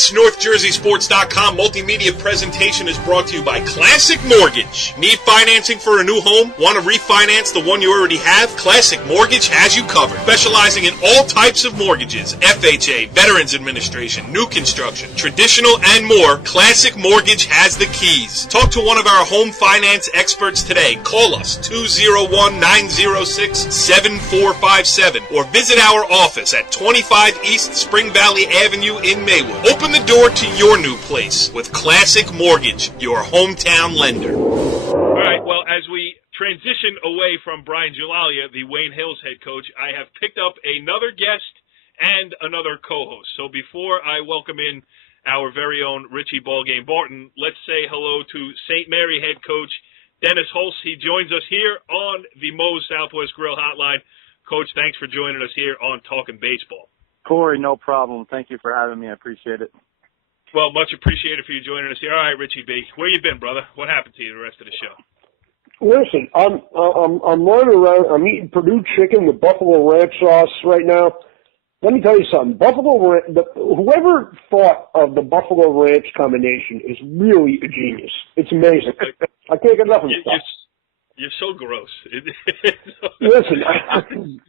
This NorthJerseySports.com multimedia presentation is brought to you by Classic Mortgage. Need financing for a new home? Want to refinance the one you already have? Classic Mortgage has you covered. Specializing in all types of mortgages, FHA, Veterans Administration, new construction, traditional, and more, Classic Mortgage has the keys. Talk to one of our home finance experts today. Call us 201-906-7457 or visit our office at 25 East Spring Valley Avenue in Maywood. Open the door to your new place with Classic Mortgage, your hometown lender. All right, well, as we transition away from Brian Jalalia, the Wayne Hills head coach, I have picked up another guest and another co-host. So before I welcome in our very own Richie Ballgame Barton, let's say hello to St. Mary head coach Dennis Hulse. He joins us here on the Moe's Southwest Grill Hotline. Coach, thanks for joining us here on Talkin' Baseball. Corey, no problem. Thank you for having me. I appreciate it. Well, much appreciated for you joining us here. All right, Richie B., where you been, brother? What happened to you the rest of the show? Listen, I'm running around. I'm eating Purdue chicken with Buffalo Ranch sauce right now. Let me tell you something. Whoever thought of the Buffalo Ranch combination is really a genius. It's amazing. I can't get enough of it. You're so gross. Listen,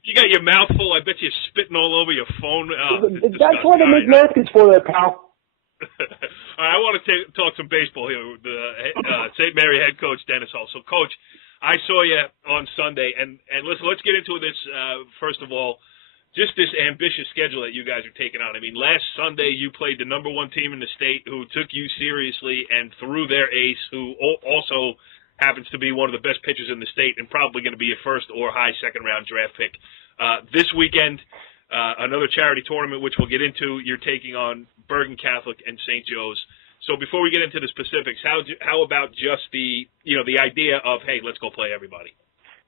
you got your mouth full. I bet you're spitting all over your phone. That's why they make napkins for that, pal. All right, I want to talk some baseball here with St. Mary head coach Dennis Hulse. So, Coach, I saw you on Sunday, and listen, let's get into this first of all. Just this ambitious schedule that you guys are taking on. I mean, last Sunday you played the number one team in the state who took you seriously and threw their ace, who also happens to be one of the best pitchers in the state and probably going to be a first or high second-round draft pick. This weekend, another charity tournament, which we'll get into, you're taking on Bergen Catholic and St. Joe's. So before we get into the specifics, how about just the idea of, hey, let's go play everybody?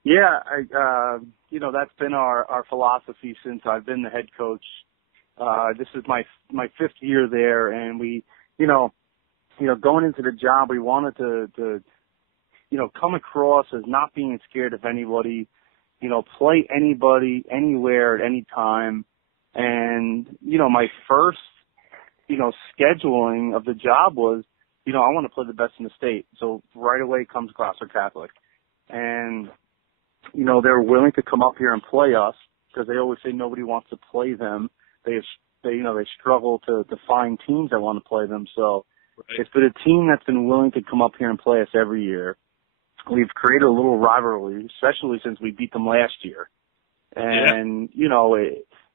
Yeah, that's been our philosophy since I've been the head coach. This is my fifth year there, and we, going into the job, we wanted to come across as not being scared of anybody, play anybody, anywhere, at any time. And, my first, scheduling of the job was, I want to play the best in the state. So right away comes Gloucester Catholic. And, they're willing to come up here and play us because they always say nobody wants to play them. They struggle to find teams that want to play them. So right. It's been a team that's been willing to come up here and play us every year. We've created a little rivalry, especially since we beat them last year. And,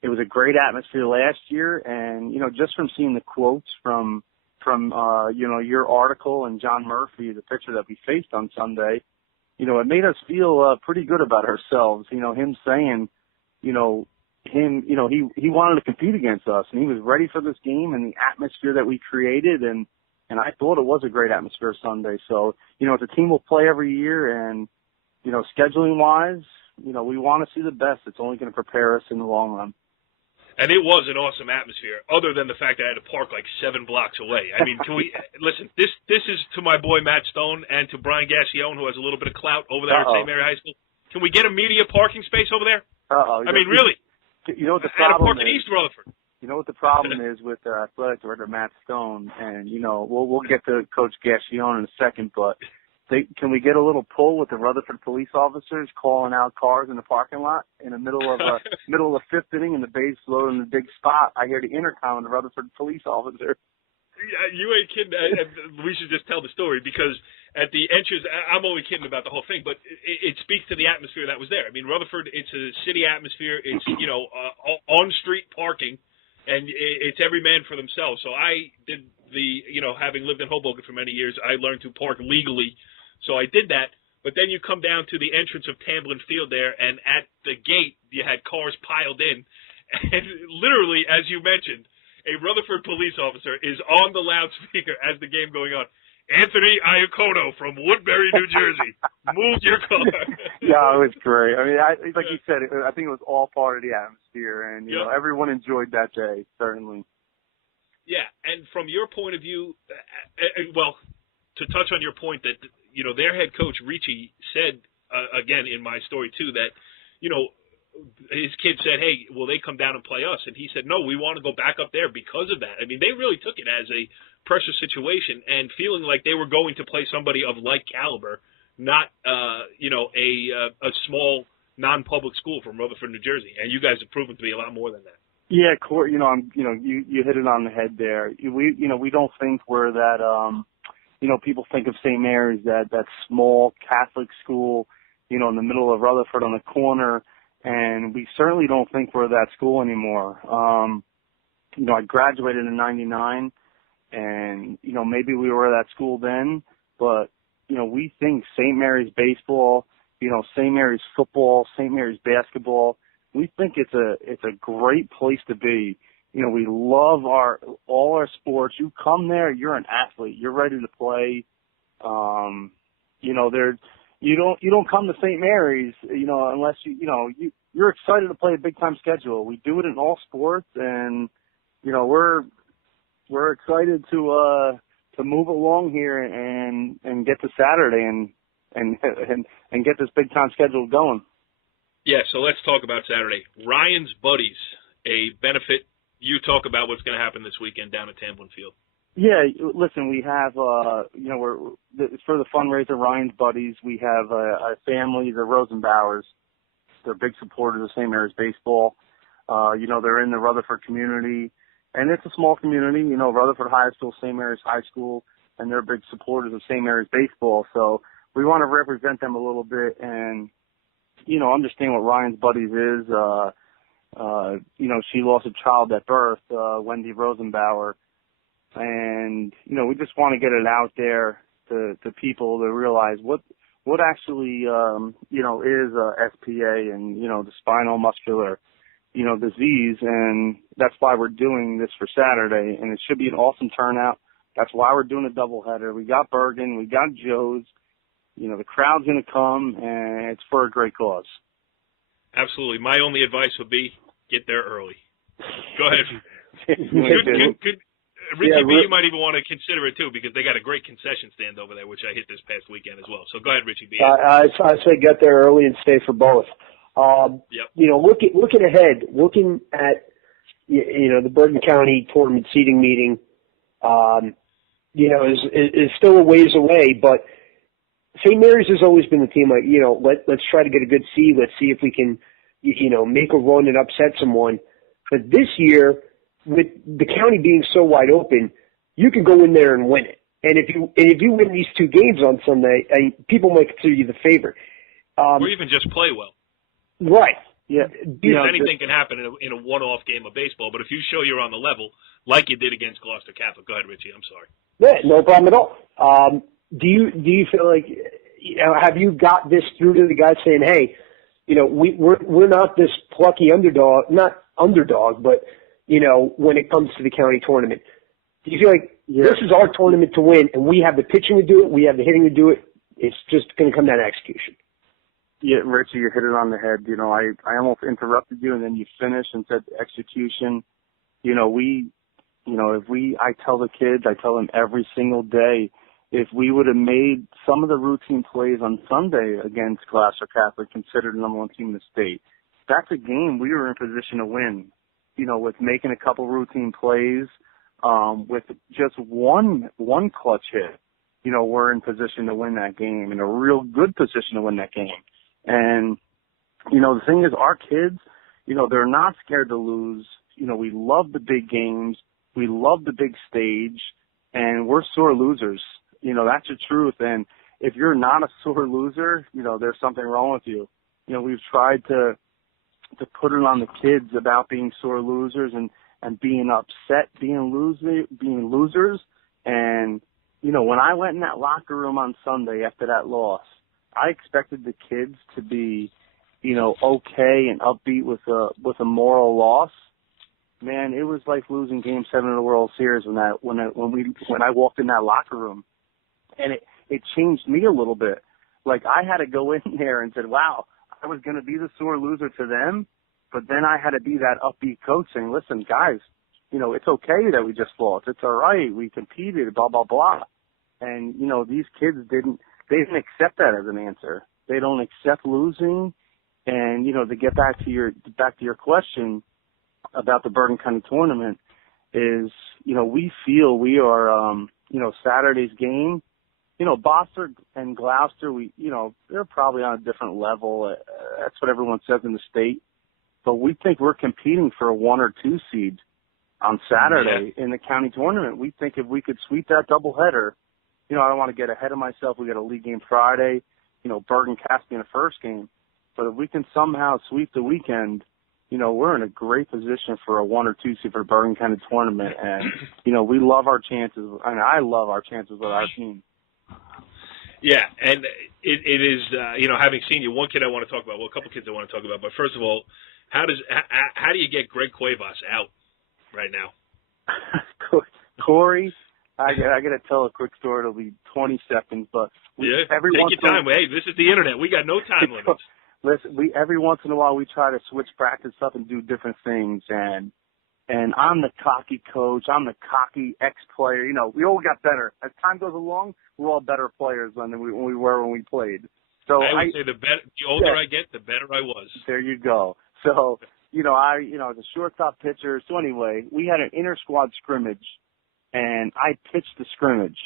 it was a great atmosphere last year. And, just from seeing the quotes from your article and John Murphy, the pitcher that we faced on Sunday, it made us feel pretty good about ourselves. Him saying, he wanted to compete against us and he was ready for this game and the atmosphere that we created. And I thought it was a great atmosphere Sunday. So, it's a team we'll play every year and, scheduling-wise, we want to see the best. It's only going to prepare us in the long run. And it was an awesome atmosphere, other than the fact that I had to park like 7 blocks away. I mean, can we listen? This is to my boy Matt Stone and to Brian Gassione, who has a little bit of clout over there at St. Mary High School. Can we get a media parking space over there? I mean, really? What the problem is? East Rutherford. You know what the problem is with athletic director Matt Stone, and we'll get to Coach Gassione in a second, but can we get a little pull with the Rutherford police officers calling out cars in the parking lot in the middle of the fifth inning and the base loaded in the big spot? I hear the intercom of the Rutherford police officer. Yeah, you ain't kidding. We should just tell the story because at the entrance, I'm only kidding about the whole thing, but it speaks to the atmosphere that was there. I mean, Rutherford, it's a city atmosphere. It's, on-street parking, and it's every man for themselves. So I did having lived in Hoboken for many years, I learned to park legally. So I did that, but then you come down to the entrance of Tamblin Field there, and at the gate you had cars piled in, and literally, as you mentioned, a Rutherford police officer is on the loudspeaker as the game going on. Anthony Iacono from Woodbury, New Jersey, move your car. Yeah, it was great. I mean, like you said, I think it was all part of the atmosphere, and everyone enjoyed that day, certainly. Yeah, and from your point of view, to touch on your point that their head coach, Richie, said, again, in my story too, that, his kid said, hey, will they come down and play us? And he said, no, we want to go back up there because of that. I mean, they really took it as a pressure situation and feeling like they were going to play somebody of like caliber, not, a small non-public school from Rutherford, New Jersey. And you guys have proven to be a lot more than that. Yeah, you hit it on the head there. We don't think we're that, people think of St. Mary's, that small Catholic school, in the middle of Rutherford on the corner, and we certainly don't think we're that school anymore. I graduated in '99, and, maybe we were that school then, but, we think St. Mary's baseball, St. Mary's football, St. Mary's basketball, we think it's a great place to be. We love all our sports. You come there, you're an athlete. You're ready to play. You don't come to St. Mary's, unless you're excited to play a big time schedule. We do it in all sports, and we're excited to move along here and get to Saturday and get this big time schedule going. Yeah, so let's talk about Saturday. Ryan's Buddies, a benefit. You talk about what's going to happen this weekend down at Tamblyn Field. Yeah, listen, we have, it's for the fundraiser, Ryan's Buddies. We have a family, the Rosenbauers. They're big supporters of St. Mary's baseball. They're in the Rutherford community, and it's a small community, Rutherford High School, St. Mary's High School, and they're big supporters of St. Mary's baseball. So we want to represent them a little bit and, understand what Ryan's Buddies is. She lost a child at birth, Wendy Rosenbauer. And, we just want to get it out there to people to realize what actually, is SPA and, the spinal muscular, disease. And that's why we're doing this for Saturday. And it should be an awesome turnout. That's why we're doing a doubleheader. We got Bergen, we got Joe's, the crowd's going to come, and it's for a great cause. Absolutely. My only advice would be get there early. Go ahead. Richie B, you might even want to consider it, too, because they got a great concession stand over there, which I hit this past weekend as well. So go ahead, Richie B. I say get there early and stay for both. Yep. Looking ahead, looking at, the Bergen County tournament seating meeting, is still a ways away, but St. Mary's has always been the team let's try to get a good seed. Let's see if we can, make a run and upset someone. But this year, with the county being so wide open, you can go in there and win it. And if you win these two games on Sunday, people might consider you the favorite. Or even just play well. Right. Yeah. Anything can happen in a one-off game of baseball, but if you show you're on the level, like you did against Gloucester Catholic. Go ahead, Richie. I'm sorry. Yeah, no problem at all. Do you feel like, have you got this through to the guys saying, hey, we're not this plucky underdog, not underdog, but, when it comes to the county tournament? Do you feel like this is our tournament to win, and we have the pitching to do it, we have the hitting to do it, it's just going to come down to execution? Yeah, Richie, you hit it on the head. I almost interrupted you, and then you finished and said execution. I tell the kids, I tell them every single day, if we would have made some of the routine plays on Sunday against Gloucester Catholic, considered the number one team in the state, that's a game we were in position to win. With making a couple routine plays, with just one clutch hit, we're in position to win that game, in a real good position to win that game. And, the thing is, our kids, they're not scared to lose. We love the big games. We love the big stage, and we're sore losers. That's the truth. And if you're not a sore loser, there's something wrong with you. We've tried to put it on the kids about being sore losers and being upset, being losers. And, when I went in that locker room on Sunday after that loss, I expected the kids to be, okay and upbeat with a moral loss. Man, it was like losing Game 7 of the World Series when I walked in that locker room. And it changed me a little bit. Like, I had to go in there and said, wow, I was going to be the sore loser to them, but then I had to be that upbeat coach saying, listen, guys, it's okay that we just lost. It's all right. We competed, blah, blah, blah. And, these kids didn't accept that as an answer. They don't accept losing. And, to get back to your question about the Bergen County tournament is, we feel we are, Saturday's game, Bossard and Gloucester, they're probably on a different level. That's what everyone says in the state. But we think we're competing for a 1 or 2 seed on Saturday in the county tournament. We think if we could sweep that doubleheader, I don't want to get ahead of myself. We got a league game Friday, Bergen Catholic in the first game. But if we can somehow sweep the weekend, we're in a great position for a 1 or 2 seed for the Bergen County tournament. And, we love our chances. I mean, I love our chances with our team. Yeah, and it is, having seen you, one kid I want to talk about, a couple kids I want to talk about. But first of all, how do you get Greg Cuevas out right now? Corey, I got to tell a quick story. It'll be 20 seconds, but take your time. Hey, this is the internet. We got no time limits. Listen, every once in a while we try to switch practice up and do different things, and I'm the cocky coach. I'm the cocky ex-player. We all got better as time goes along. We're all better players than we were when we played. So I would say the older I get, the better I was. There you go. So, as a shortstop pitcher. So anyway, we had an inter-squad scrimmage, and I pitched the scrimmage.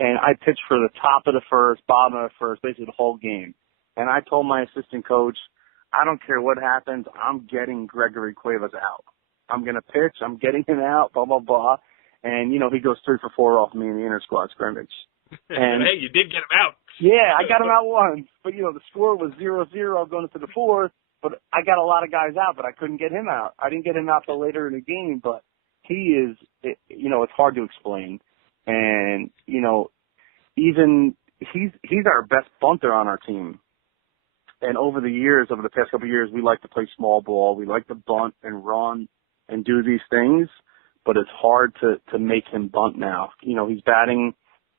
And I pitched for the top of the first, bottom of the first, basically the whole game. And I told my assistant coach, I don't care what happens, I'm getting Gregory Cuevas out. I'm going to pitch, I'm getting him out, blah, blah, blah. And, he goes 3 for 4 off me in the inter-squad scrimmage. And hey, you did get him out. Yeah, I got him out once. But, the score was 0-0 going into the fourth. But I got a lot of guys out, but I couldn't get him out. I didn't get him out till later in the game, but he is, it's hard to explain. And, even he's our best bunter on our team. And over the past couple of years, we like to play small ball. We like to bunt and run and do these things, but it's hard to make him bunt now. He's batting,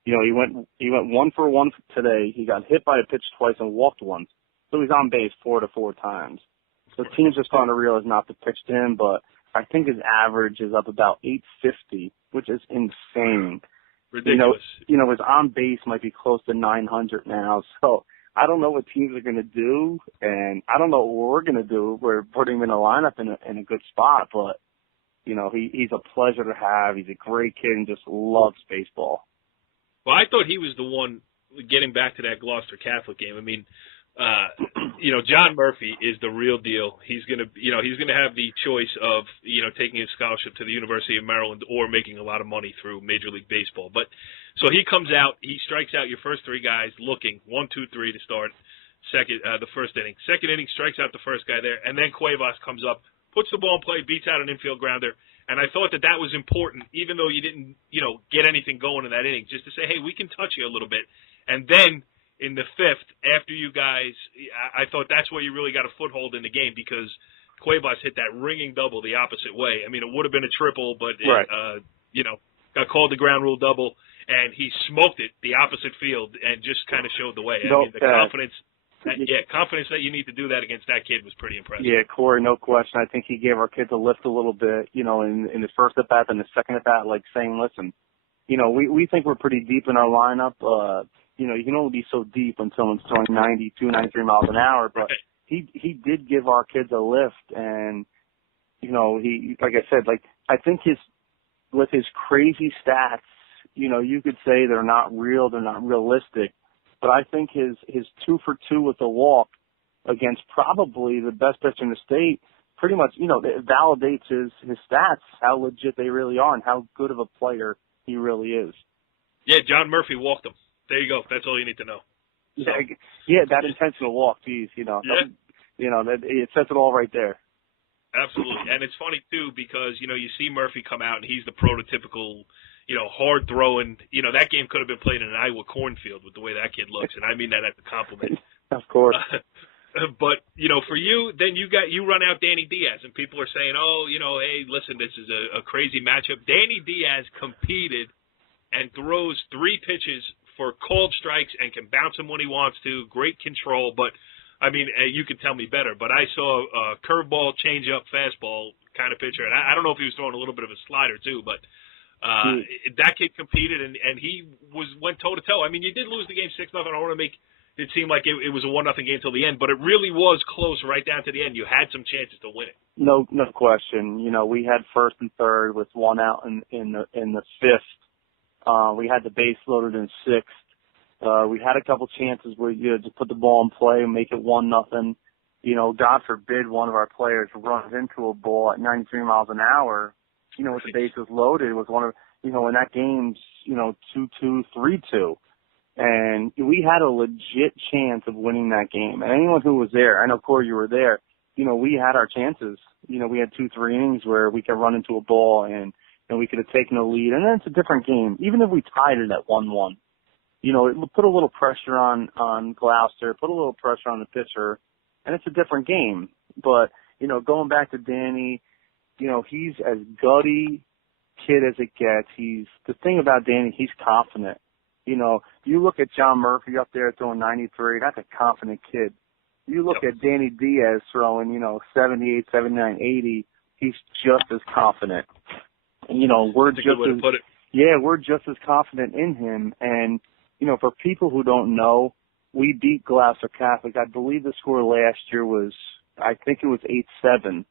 he went 1 for 1 today. He got hit by a pitch twice and walked once. So he's on base 4 times. So teams are starting to realize not to pitch to him, but I think his average is up about 850, which is insane. Ridiculous. His on base might be close to 900 now. So I don't know what teams are going to do, and I don't know what we're going to do. We're putting him in a lineup in a good spot, but he's a pleasure to have. He's a great kid and just loves baseball. Well, I thought he was the one getting back to that Gloucester Catholic game. I mean, John Murphy is the real deal. He's gonna have the choice of, taking his scholarship to the University of Maryland or making a lot of money through Major League Baseball. But so he comes out, he strikes out your first 3 guys, looking 1, 2, 3 to start the first inning. Second inning, strikes out the first guy there, and then Cuevas comes up, puts the ball in play, beats out an infield grounder. And I thought that was important, even though you didn't, get anything going in that inning, just to say, hey, we can touch you a little bit. And then in the 5th, after you guys, I thought that's where you really got a foothold in the game, because Cuevas hit that ringing double the opposite way. I mean, it would have been a triple, but right. Got called the ground rule double, and he smoked it the opposite field and just kind of showed the way. I mean, the confidence that you need to do that against that kid was pretty impressive. Yeah, Corey, no question. I think he gave our kids a lift a little bit, in the first at bat and the second at bat, like saying, listen, we think we're pretty deep in our lineup. You can only be so deep when someone's throwing 92, 93 miles an hour, but he did give our kids a lift, and, he, like I said, I think with his crazy stats, you could say they're not real, they're not realistic, but I think his 2 for 2 with a walk against probably the best pitcher in the state pretty much, it validates his stats, how legit they really are and how good of a player he really is. Yeah, John Murphy walked him. There you go. That's all you need to know. So. Yeah, that intentional walk, geez, it says it all right there. Absolutely. And it's funny, too, because, you see Murphy come out, and he's the prototypical, hard-throwing, that game could have been played in an Iowa cornfield with the way that kid looks, and I mean that as a compliment. Of course. But, for you, then you run out Danny Diaz, and people are saying, hey, listen, this is a crazy matchup. Danny Diaz competed and throws 3 pitches for called strikes and can bounce them when he wants to. Great control, but I mean, you could tell me better. But I saw a curveball, changeup, fastball kind of pitcher, and I don't know if he was throwing a little bit of a slider too. But that kid competed, and he went toe to toe. I mean, you did lose the game 6-0. I don't want to make it seemed like it was a 1-0 game till the end, but it really was close right down to the end. You had some chances to win it. No question. We had first and third with one out in the fifth. We had the base loaded in sixth. We had a couple chances where just put the ball in play and make it 1-0. God forbid one of our players runs into a ball at 93 miles an hour. With the bases loaded, it was one of in that game's 2-2, 3-2. And we had a legit chance of winning that game. And anyone who was there, I know, Corey, you were there, we had our chances. We had 2-3 innings where we could run into a ball and we could have taken a lead. And then it's a different game. Even if we tied it at 1-1, it put a little pressure on Gloucester, put a little pressure on the pitcher, and it's a different game. But, going back to Danny, he's as gutty kid as it gets. The thing about Danny, he's confident. You look at John Murphy up there throwing 93, that's a confident kid. You look at Danny Diaz throwing, 78, 79, 80, he's just as confident. And, we're just as confident in him. And, for people who don't know, we beat Gloucester Catholic. I believe the score last year was 8-7.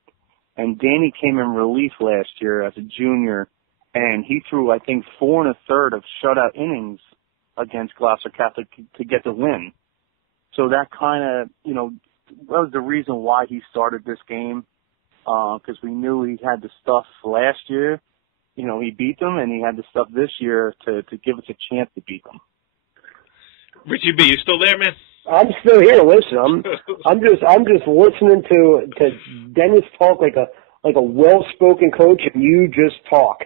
And Danny came in relief last year as a junior, and he threw, I think, 4 1/3 of shutout innings against Gloucester Catholic to get the win. So that kind of, was the reason why he started this game, because we knew he had the stuff last year. He beat them, and he had the stuff this year to give us a chance to beat them. Richie B, you still there, man? I'm still here. Listen, I'm just listening to Dennis talk like a well-spoken coach, and you just talk.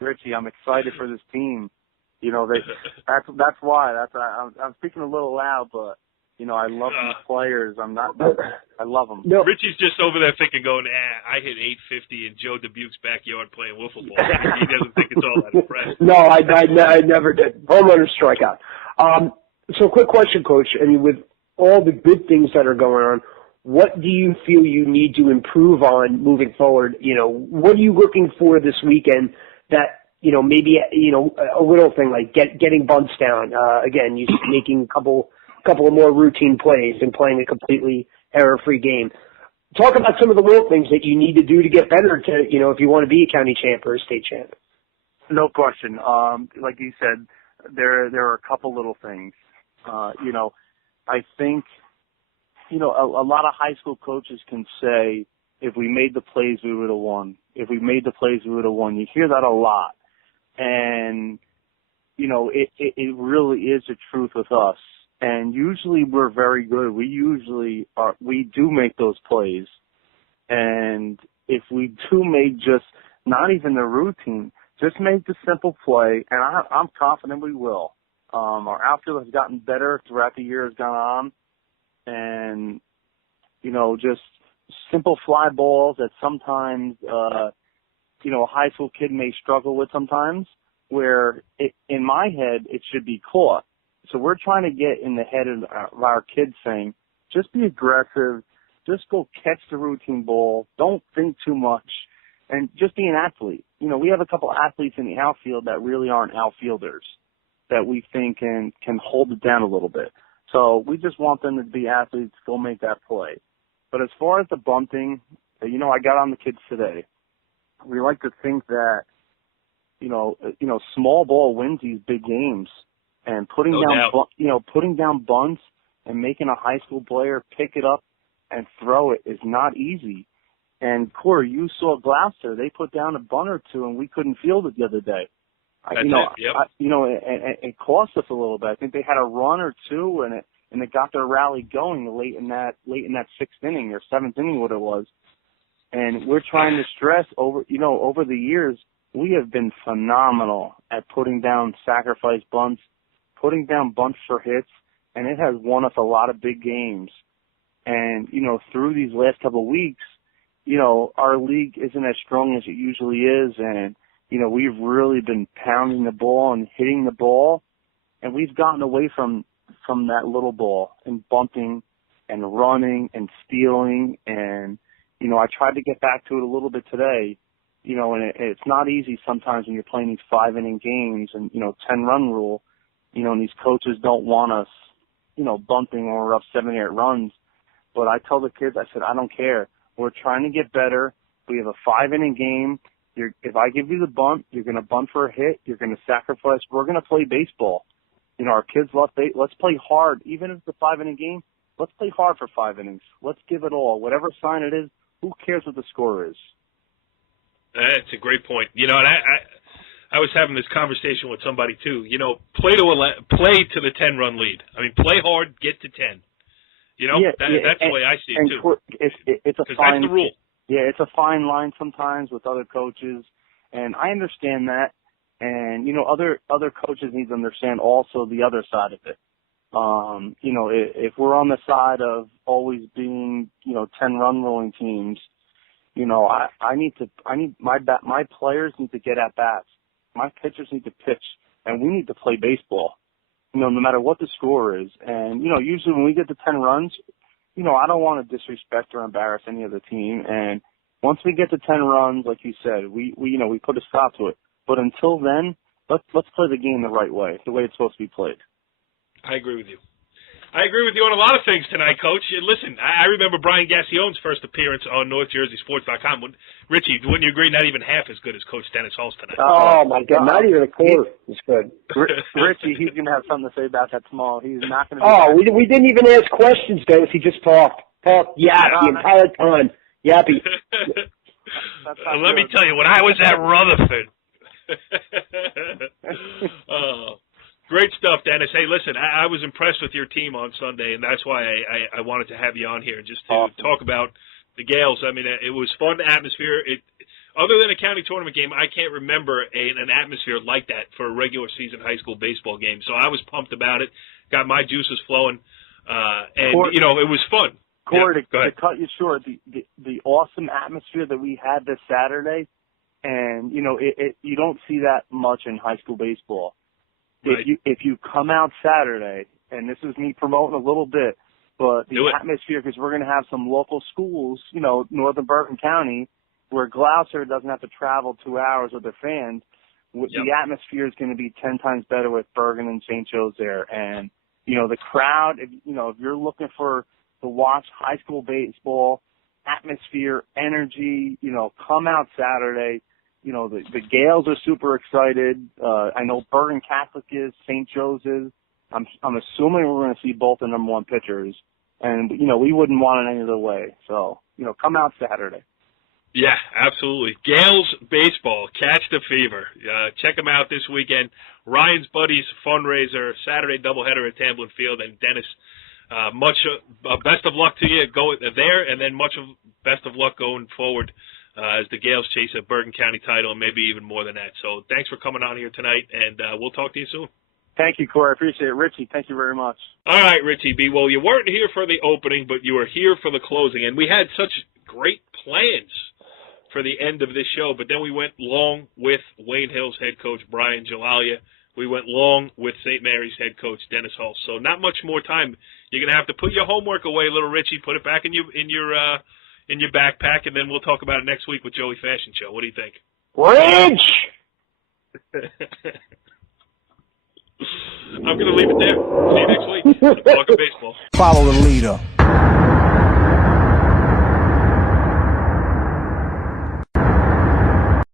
Richie, I'm excited for this team. That's why. I'm speaking a little loud, but I love these players. I love them. No. Richie's just over there going, I hit 850 in Joe Dubuque's backyard playing wiffle ball. He doesn't think it's all that impressive. No, I never did. Home run or strikeout. So quick question, Coach. I mean, with all the good things that are going on, what do you feel you need to improve on moving forward? What are you looking for this weekend that, maybe, a little thing like getting bunts down, again, you making a couple of more routine plays and playing a completely error-free game. Talk about some of the little things that you need to do to get better to, if you want to be a county champ or a state champ. No question. Like you said, there are a couple little things. I think, a lot of high school coaches can say, if we made the plays, we would have won. If we made the plays, we would have won. You hear that a lot. And, it really is the truth with us. And usually we're very good. We do make those plays. And if we do make just, not even the routine, just make the simple play, and I'm confident we will. Our outfield has gotten better throughout the year has gone on. And, just simple fly balls that sometimes, a high school kid may struggle with sometimes, where in my head it should be caught. So we're trying to get in the head of our kids saying, just be aggressive, just go catch the routine ball, don't think too much, and just be an athlete. We have a couple athletes in the outfield that really aren't outfielders that we think can hold it down a little bit. So we just want them to be athletes, go make that play. But as far as the bunting, I got on the kids today. We like to think that, small ball wins these big games. And putting down bunts and making a high school player pick it up and throw it is not easy. And Corey, you saw Gloucester; they put down a bunt or two, and we couldn't field it the other day. It cost us a little bit. I think they had a run or two, and it got their rally going late in that sixth inning or seventh inning, what it was. And we're trying to stress over the years, we have been phenomenal at putting down sacrifice bunts, putting down bunts for hits, and it has won us a lot of big games. And, through these last couple of weeks, our league isn't as strong as it usually is, and, we've really been pounding the ball and hitting the ball, and we've gotten away from that little ball and bunting and running and stealing, and, I tried to get back to it a little bit today, and it's not easy sometimes when you're playing these 5-inning games and, 10-run rule. and these coaches don't want us, bunting when we're up 7 or 8 runs. But I tell the kids, I said, I don't care. We're trying to get better. We have a 5-inning game. If I give you the bunt, you're going to bunt for a hit. You're going to sacrifice. We're going to play baseball. Our kids let's play hard. Even if it's a 5-inning game, let's play hard for 5 innings. Let's give it all. Whatever sign it is, who cares what the score is? That's a great point. And I was having this conversation with somebody too. Play to the 10-run lead. I mean, play hard, get to 10. That's the way I see it too. It's a fine, that's the rule. Yeah, it's a fine line sometimes with other coaches, and I understand that. And other coaches need to understand also the other side of it. If we're on the side of always being 10-run rolling teams, my players need to get at bats. My pitchers need to pitch, and we need to play baseball. No matter what the score is. And usually when we get to 10 runs, I don't want to disrespect or embarrass any other team. And once we get to 10 runs, like you said, we put a stop to it. But until then, let's play the game the right way, the way it's supposed to be played. I agree with you. I agree with you on a lot of things tonight, Coach. And listen, I remember Brian Gassione's first appearance on NorthJerseySports.com. Richie, wouldn't you agree? Not even half as good as Coach Dennis Hulse tonight. Oh my God, not even a quarter as good. Richie, he's going to have something to say about that tomorrow. He's not going to. Oh, we didn't even ask questions, Dennis. He just talked the entire time. Yappy. Let me tell you, when I was at Rutherford. Great stuff, Dennis. Hey, listen, I was impressed with your team on Sunday, and that's why I wanted to have you on here just to talk about the Gaels. I mean, it was fun atmosphere. Other than a county tournament game, I can't remember an atmosphere like that for a regular season high school baseball game. So I was pumped about it, got my juices flowing, and Corey, it was fun. Corey, to cut you short, the awesome atmosphere that we had this Saturday, and you don't see that much in high school baseball. Right. If you come out Saturday, and this is me promoting a little bit, but the atmosphere, because we're going to have some local schools, northern Bergen County, where Gloucester doesn't have to travel 2 hours with their fans. The atmosphere is going to be 10 times better with Bergen and St. Joe's there. And, the crowd, if you're looking to watch high school baseball, atmosphere, energy, come out Saturday. The Gaels are super excited. I know Bergen Catholic is, St. Joe's is. I'm assuming we're going to see both the number 1 pitchers. And, we wouldn't want it any other way. So, come out Saturday. Yeah, absolutely. Gaels baseball, catch the fever. Check them out this weekend. Ryan's Buddies fundraiser, Saturday doubleheader at Tamblin Field. And Dennis, best of luck to you. Go there, and then best of luck going forward as the Gaels chase a Bergen County title, and maybe even more than that. So thanks for coming on here tonight, and we'll talk to you soon. Thank you, Corey. I appreciate it. Richie, thank you very much. All right, Richie B. Well, you weren't here for the opening, but you were here for the closing, and we had such great plans for the end of this show, but then we went long with Wayne Hills head coach Brian Jalalia. We went long with St. Mary's head coach Dennis Hulse. So not much more time. You're going to have to put your homework away, little Richie. Put it back in your backpack, and then we'll talk about it next week with Joey Fashion Show. What do you think? Ranch! I'm going to leave it there. See you next week. Talking baseball. Follow the leader.